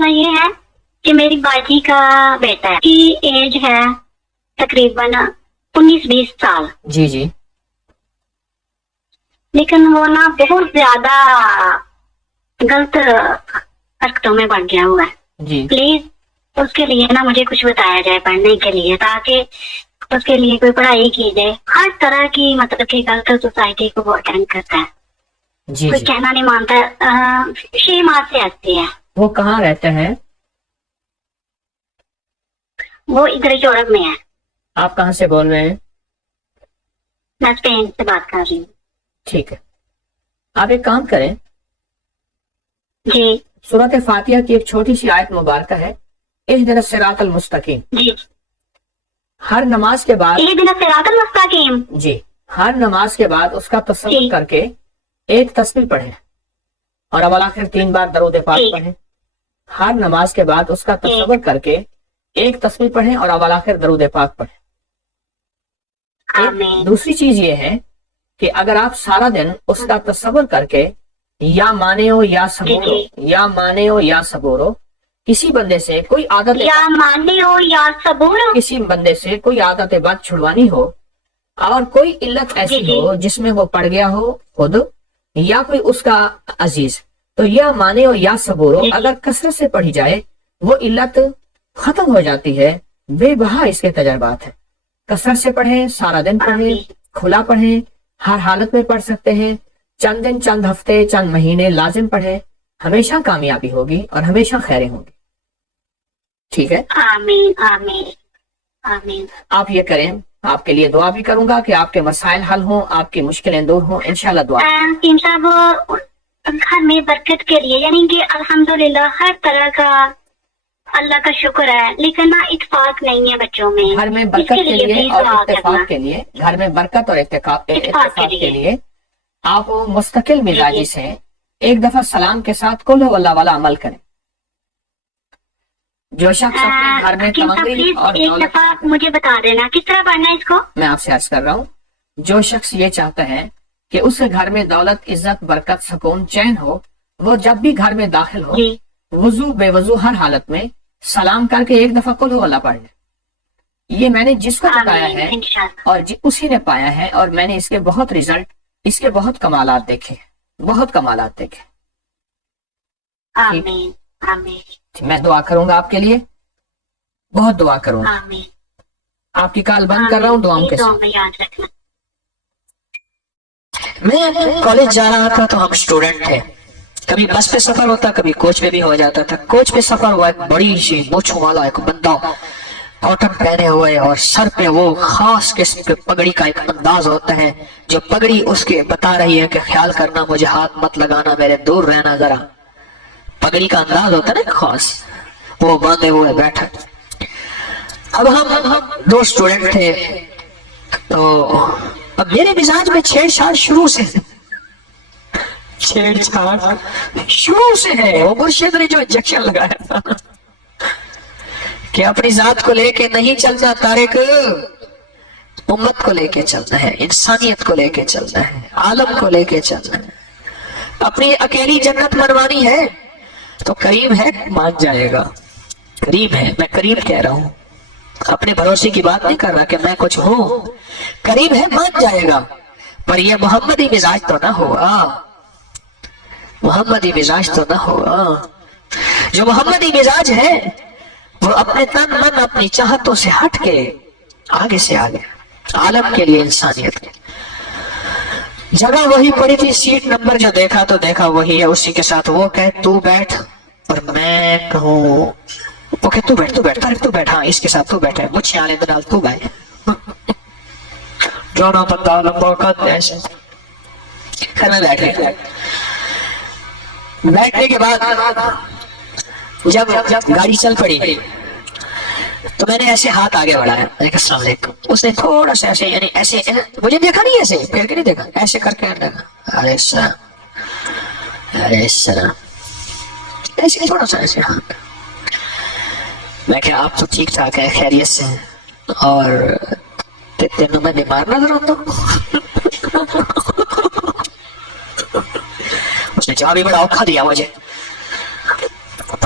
مسئلہ یہ ہے کہ میری باجی کا بیٹا ہے، کی ایج ہے تقریباً 19-20 سال، جی جی لیکن وہ نا بہت زیادہ غلط حرکتوں میں بڑھ گیا ہوا ہے. جی پلیز اس کے لیے نا مجھے کچھ بتایا جائے پڑھنے کے لیے، تاکہ اس کے لیے کوئی پڑھائی کی جائے. ہر طرح کی مطلب کہ غلط سوسائٹی کو وہ اٹینڈ کرتا ہے، جی کوئی جی کہنا نہیں مانتا. 6 ماہ سے آتی ہے. وہ کہاں رہتے ہیں؟ وہ ادھر یورپ میں ہے. آپ کہاں سے بول رہے ہیں؟ میں اسپین سے بات کر رہی ہوں. ٹھیک ہے، آپ ایک کام کریں، جی سورۃ فاتحہ کی ایک چھوٹی سی آیت مبارکہ ہے، اہدنا الصراط المستقیم. جی ہر نماز کے بعد اہدنا الصراط المستقیم، جی ہر نماز کے بعد اس کا تصور جی کر کے ایک تسبیح پڑھیں اور اول آخر 3 بار درود پاک جی پڑھیں. ہر نماز کے بعد اس کا تصور کر کے ایک تسبیح پڑھیں اور اول آخر درود پاک پڑھیں. آمین. دوسری چیز یہ ہے کہ اگر آپ سارا دن اس کا تصور کر کے یا مانے ہو یا صبورو یا مانے ہو یا صبورو کسی بندے سے کوئی عادت یا مانے ہو یا صبور، کسی بندے سے کوئی عادت بد چھڑوانی ہو اور کوئی علت ایسی ہو جس میں وہ پڑ گیا ہو خود یا کوئی اس کا عزیز، تو یا مانے ہو یا صبورو اگر کثرت سے پڑھی جائے وہ علت ختم ہو جاتی ہے. بے بہا اس کے تجربات ہیں. کثرت سے پڑھیں، سارا دن پڑھیں، کھلا پڑھیں، ہر حالت میں پڑھ سکتے ہیں. چند دن، چند ہفتے، چند مہینے لازم پڑھیں، ہمیشہ کامیابی ہوگی اور ہمیشہ خیریں ہوں گی. ٹھیک ہے، آمین آمین آمین. آپ یہ کریں. آپ کے لیے دعا بھی کروں گا کہ آپ کے مسائل حل ہوں، آپ کی مشکلیں دور ہوں، انشاءاللہ دعا. ٹیم صاحب گھر میں برکت کے لیے، یعنی کہ الحمدللہ ہر طرح کا اللہ کا شکر ہے، لیکن نا اتفاق نہیں ہے بچوں میں. گھر میں برکت کے لیے اور اتفاق کے لیے، گھر میں برکت اور اتفاق کے لیے آپ مستقل مزاجی سے ایک دفعہ سلام کے ساتھ قل هو اللہ والا عمل کریں. جو شخص اپنے گھر میں تمغی اور ایک دفعہ مجھے بتا دینا کس طرح پڑھنا ہے اس کو. میں آپ سے عرض کر رہا ہوں، جو شخص یہ چاہتا ہے کہ اس کے گھر میں دولت، عزت، برکت، سکون، چین ہو، وہ جب بھی گھر میں داخل ہو وضو بے وضو ہر حالت میں سلام کر کے ایک دفعہ قل هو اللہ پڑھ لیں. یہ میں نے جس کو بتایا ہے اور اسی نے پایا ہے، اور میں نے اس کے بہت رزلٹ، اس کے بہت کمالات دیکھے، بہت کمالات دیکھے. آمین آمین. میں دعا کروں گا آپ کے لیے، بہت دعا کروں گا. آمین. آپ کی کال بند کر رہا ہوں دعاؤں کے ساتھ. یاد رکھنا. میں کالج جا رہا تھا تو ہم اسٹوڈنٹ تھے، کبھی بس پہ سفر ہوتا، کبھی کوچ پہ بھی ہو جاتا تھا. کوچ پہ سفر ہوا، ایک بڑی سی مونچھوں والا ایک بندہ کاٹن پہنے ہوئے اور سر پہ وہ خاص قسم کے پگڑی کا ایک انداز ہوتا ہے، جو پگڑی اس کے بتا رہی ہے کہ خیال کرنا، مجھے ہاتھ مت لگانا، میرے دور رہنا ذرا. پگڑی کا انداز ہوتا ہے نا خاص، وہ باندھے ہوئے بیٹھا. اب ہم 2 اسٹوڈنٹ تھے، تو اب میرے مزاج میں چھیڑ چھاڑ شروع سے ہے. وہ مرشد نے جو انجیکشن لگایا تھا کہ اپنی ذات کو لے کے نہیں چلنا طارق، امت کو لے کے چلنا ہے، انسانیت کو لے کے چلنا ہے، عالم کو لے کے چلنا ہے. اپنی اکیلی جنت منوانی ہے تو کریم ہے، مان جائے گا. کریم ہے، میں کریم کہہ رہا ہوں، اپنے بھروسے کی بات نہیں کر رہا کہ میں کچھ ہوں. کریم ہے، مان جائے گا، پر یہ محمدی مزاج تو نہ ہوگا، محمدی مزاج تو نہ ہوگا. جو محمدی مزاج ہے وہ اپنے تن من، اپنی چاہتوں سے ہٹ کے آگے سے آگے عالم کے لیے، انسانیت کے لیے. جگہ وہی پڑی تھی، سیٹ نمبر جو دیکھا تو دیکھا وہی ہے، اسی کے ساتھ وہ کہے تو بیٹھ اور میں کہوں وہ کہ تو بیٹھ، تو بیٹھ طارق، تو بیٹھ. ہاں اس کے ساتھ تو بیٹھے، مجھے آلے دنال تو بیٹھ. جونا پتا لمبا قد ایسے. خیر میں بیٹھ گیا. بیٹھنے کے بعد جب گاڑی چل پڑی تو میں نے ایسے ہاتھ آگے بڑھایا، میں نے کہا السلام علیکم. اس نے تھوڑا سا ایسے، یعنی ایسے مجھے دیکھا نہیں، ایسے پھیر کے نہیں دیکھا، ایسے کر کے علیہ السلام، علیہ السلام، ایسے تھوڑا سا ایسے ہاتھ. میں کہا آپ تو ٹھیک ٹھاک ہے، خیریت سے ہیں، اور تینوں میں بیمار نظر آتا ہوں. اس نے جواب بھی بڑا اوکھا دیا مجھے،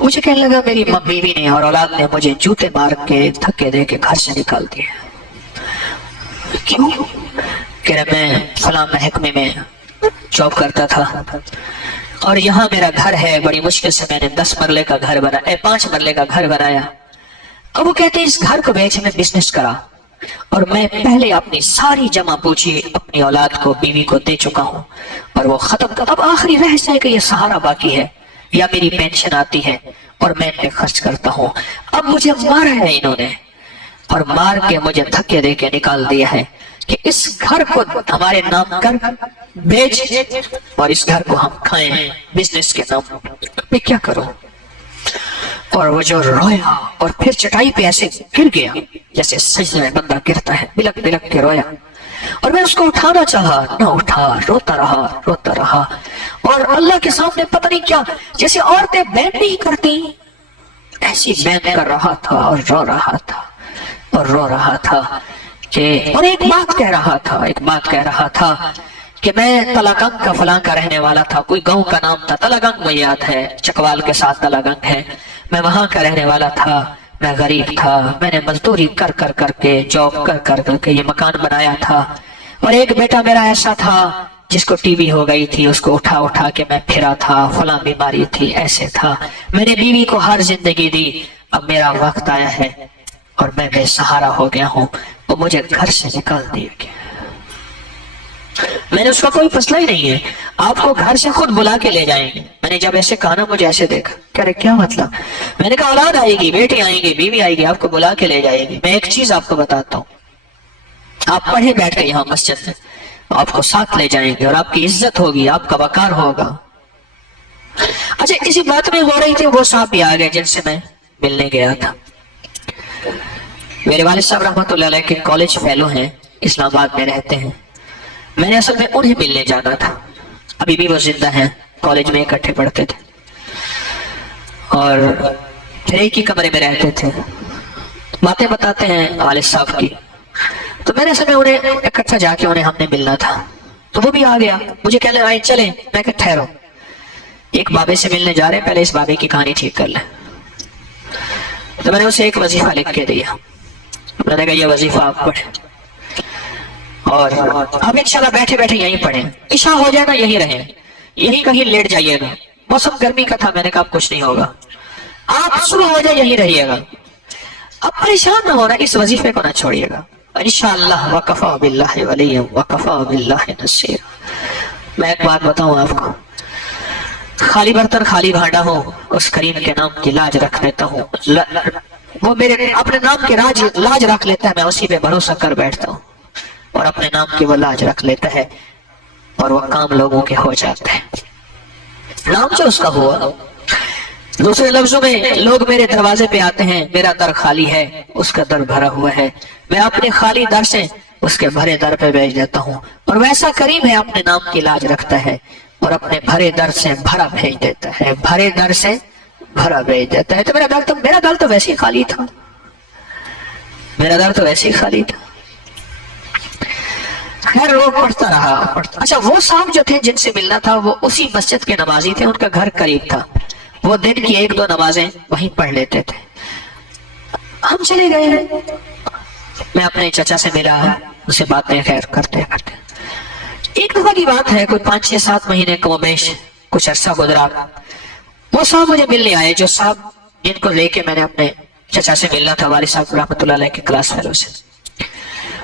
مجھے کہنے لگا میری بیوی نے اور اولاد نے مجھے جوتے مار کے دھکے دے کے گھر سے نکال دیا. کیوں؟ کہ میں فلاں محکمے میں جاب کرتا تھا اور یہاں میرا گھر ہے, بڑی مشکل سے میں نے 10 مرلے کا گھر بنایا, 5 مرلے کا گھر بنایا. اب وہ کہتے ہیں اس گھر کو بیچ میں بزنس کرا اور میں پہلے اپنی ساری جمع پوچھی اپنی اولاد کو, بیوی کو دے چکا ہوں اور وہ ختم کر. اب آخری رہ کہ یہ سہارا باقی ہے یا میری پینشن آتی ہے اور میں ان پہ خرچ کرتا ہوں. اب مجھے مارا ہے انہوں نے اور مار کے مجھے دھکے دے کے نکال دیا ہے کہ اس گھر کو ہمارے نام کر بیچ اور اس گھر کو ہم کھائیں بزنس کے نام. میں کیا کروں؟ اور وہ جو رویا اور پھر چٹائی پہ ایسے گر گیا جیسے سجدے میں بندہ گرتا ہے, بلک بلک کے رویا. اور میں اس کو اٹھانا چاہا, نہ اٹھا, روتا رہا. اور اللہ کے سامنے پتہ نہیں کیا, جیسے عورتیں بین نہیں کرتی ایسی بین کر رہا تھا اور رو رہا تھا کہ اور ایک بات کہہ رہا تھا کہ میں تلاگنگ کا فلاں کا رہنے والا تھا. کوئی گاؤں کا نام تھا تلاگنگ, مجھے یاد ہے, چکوال کے ساتھ تلاگنگ ہے. میں وہاں کا رہنے والا تھا, میں غریب تھا, میں نے مزدوری کر کے جاب کر کے یہ مکان بنایا تھا. اور ایک بیٹا میرا ایسا تھا جس کو ٹی وی ہو گئی تھی, اس کو اٹھا کے میں پھرا تھا, فلاں بیماری تھی, ایسے تھا. میں نے بیوی کو ہر زندگی دی. اب میرا وقت آیا ہے اور میں بے سہارا ہو گیا ہوں, وہ مجھے گھر سے نکال دیا گیا. میں نے اس کا کوئی مسئلہ ہی نہیں ہے, آپ کو گھر سے خود بلا کے لے جائیں گے. میں نے جب ایسے کہا نا, مجھے ایسے دیکھا, کہہ رہے کیا مطلب؟ میں نے کہا اولاد آئے گی, بیٹی آئیں گی, بیوی آئے گی, آپ کو بلا کے لے جائے گی. میں ایک چیز آپ کو بتاتا ہوں, آپ پڑھے بیٹھ کے یہاں مسجد میں, آپ کو ساتھ لے جائیں گے اور آپ کی عزت ہوگی, آپ کا وقار ہوگا. اچھا کسی بات میں ہو رہی تھی, وہ صاحب بھی آ گئے جن سے میں ملنے گیا تھا. میرے والد صاحب رحمۃ اللہ علیہ کے کالج فیلو ہیں, اسلام آباد میں رہتے ہیں. میں نے اصل میں انہیں ملنے جانا تھا, ابھی بھی وہ زندہ ہیں, کالج میں اکٹھے پڑھتے تھے اور پھر ایک ہی کمرے میں رہتے تھے. باتیں بتاتے ہیں والد صاحب کی, تو میں نے اصل میں انہیں اکٹھا جا کے انہیں ہم نے ملنا تھا. تو وہ بھی آ گیا, مجھے کہنے لگا چلیں. میں کہ ٹھہرو, ایک بابے سے ملنے جا رہے ہیں, پہلے اس بابے کی کہانی ٹھیک کر لیں. تو میں نے اسے ایک وظیفہ لکھ کے دیا, میں نے کہا یہ وظیفہ آپ پڑھیں اور آپ انشاءاللہ بیٹھے بیٹھے یہیں پڑھیں, عشاء ہو جائے نا یہیں رہیں, یہیں کہیں لیٹ جائیے گا. موسم گرمی کا تھا, میں نے کہا کچھ نہیں ہوگا, آپ صبح ہو جائے یہیں رہیے گا. اب پریشان نہ ہونا, اس وظیفے کو نہ چھوڑیے گا. انشاءاللہ وکفا باللہ ولیا وکفا باللہ نصیرا. میں ایک بات بتاؤں آپ کو, خالی برتن خالی بھانڈا ہو, اس کریم کے نام کی لاج رکھ لیتا ہوں. وہ میرے اپنے نام کے لاج رکھ لیتا ہے, میں اسی پہ بھروسہ کر بیٹھتا ہوں اور اپنے نام کی وہ لاج رکھ لیتا ہے اور وہ کام لوگوں کے ہو جاتے ہیں. نام جو اس کا ہوا, دوسرے لفظوں میں لوگ میرے دروازے پہ آتے ہیں, میرا در خالی ہے, اس کا در بھرا ہوا ہے, میں اپنے خالی در سے اس کے بھرے در پہ بھیج دیتا ہوں. اور ویسا کریم ہے, اپنے نام کی لاج رکھتا ہے اور اپنے بھرے در سے بھرا بھیج دیتا ہے, بھرے در سے بھرا بھیج دیتا ہے. تو میرا دل تو ویسے ہی خالی تھا, میرا در تو ویسے ہی خالی تھا. خیر وہ پڑھتا رہا. اچھا وہ صاحب جو تھے جن سے ملنا تھا, وہ اسی مسجد کے نمازی تھے, ان کا گھر قریب تھا, وہ دن کی 1-2 نمازیں وہیں پڑھ لیتے تھے. ہم چلے گئے, میں اپنے چچا سے ملا, اسے باتیں خیر کرتے ایک دفعہ کی بات ہے, کوئی 5-6-7 مہینے کم و بیش کچھ عرصہ گزرا. وہ صاحب مجھے ملنے آئے, جو صاحب جن کو لے کے میں نے اپنے چچا سے ملنا تھا, والد صاحب رحمۃ اللہ علیہ کے کلاس فیلو سے.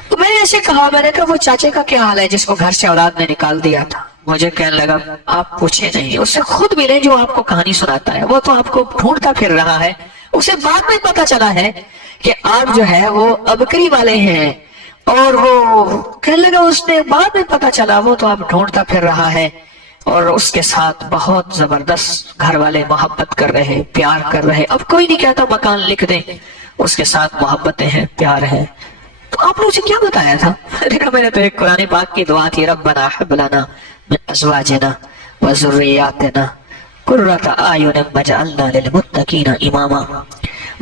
تو میں نے ایسے کہا, میں نے کہا وہ چاچے کا کیا حال ہے جس کو گھر سے اولاد نے نکال دیا تھا؟ مجھے کہنے لگا آپ پوچھے نہیں, اس سے خود ملے جو آپ کو کہانی سناتا ہے, وہ تو آپ کو ڈھونڈتا پھر رہا ہے. اسے بعد میں پتا چلا ہے کہ آپ جو ہے وہ ابکری والے ہیں, اور وہ کہنے لگا اس نے بعد میں پتا چلا وہ تو آپ ڈھونڈتا پھر رہا ہے, اور اس کے ساتھ بہت زبردست گھر والے محبت کر رہے, پیار کر رہے. اب کوئی نہیں کہتا مکان لکھ دیں, اس کے ساتھ محبتیں ہیں, پیار ہے. تو آپ نے اسے کیا بتایا تھا؟ میں نے تو ایک قرآن پاک کی دعا تھی, ربنا حب لنا من ازواجنا وذریاتنا قرۃ اعین واجعلنا للمتقین اماما.